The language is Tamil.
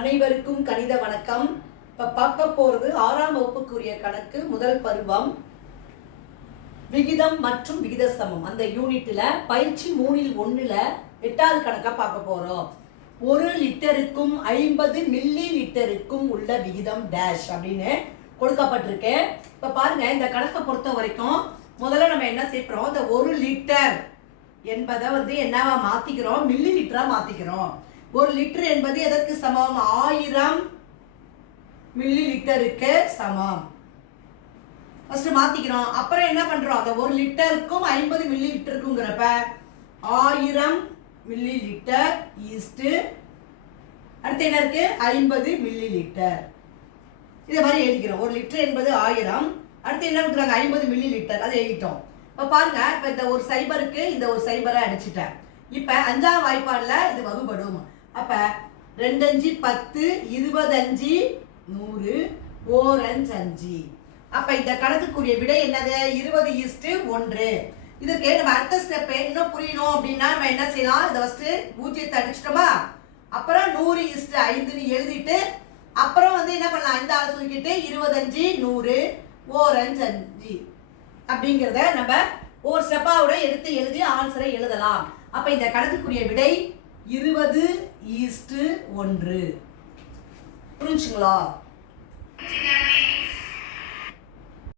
அனைவருக்கும் கணித வணக்கம். இப்போ பார்க்க போகிறது 6ஆம் வகுப்புக்குரிய கணக்கு முதல் பருவம் விகிதம் மற்றும் விகித சமம். அந்த யூனிட்ல பயிற்சி 3-1 8வது கணக்கா பார்க்க போறோம். 1 லிட்டருக்கும் 50 மில்லி லிட்டருக்கும் உள்ள விகிதம் டேஷ் அப்படின்னு கொடுக்கப்பட்டிருக்கு. இப்போ பாருங்க, இந்த கணக்கை பொறுத்த வரைக்கும் முதல்ல நம்ம என்ன செய்யறோம், இந்த 1 லிட்டர் என்பதை என்னவா மாத்திக்கிறோம், மில்லி லிட்டரா மாத்திக்கிறோம். 1 லிட்டர் என்பது எதற்கு சமம், 1000 மில்லி லிட்டருக்கு சமம். ஃபர்ஸ்ட் மாத்திக்கிறோம். அப்புறம் என்ன பண்றோம், அந்த 1 லிட்டருக்கும் 50 மில்லி லிட்டருக்குங்கிறப்ப 1000 மில்லி லிட்டர் ஈஸ்ட் அடுத்து என்ன இருக்கு 50 மில்லி லிட்டர். இதே மாதிரி எழுதிக்கிறோம். 1 லிட்டர் என்பது 1000, அடுத்து என்ன கொடுக்குறாங்க 50 மில்லி லிட்டர், அதை எழுதிட்டோம். இப்போ பாருங்க, இப்போ இந்த ஒரு சைபருக்கு இந்த ஒரு சைபரை அடிச்சுட்டேன். இப்போ 5ஆம் வாய்ப்பாடுல இது வகுபடும். அப்ப 2 5 10 25 100 4 5 5. அப்ப இந்த கணக்குக்குரிய விடை என்னது 20:1. இதுக்கு நம்ம அடுத்த ஸ்டெப் என்ன புரியணும் அப்படின்னா நம்ம என்ன செய்யலாம், இதை ஃபர்ஸ்ட் 0 அடிச்சிட்டோமா, அப்புறம் 100:5 எழுதிட்டு அப்புறம் என்ன பண்ணலாம், இந்த ஆள் சொல்லிக்கிட்டு 25 100 4 5 5 அப்படிங்கிறத நம்ம ஒரு ஸ்டெப்பாவோட எடுத்து எழுதி ஆன்சரை எழுதலாம். அப்ப இந்த கணக்குக்குரிய விடை 20:1. புரிஞ்சுங்களா?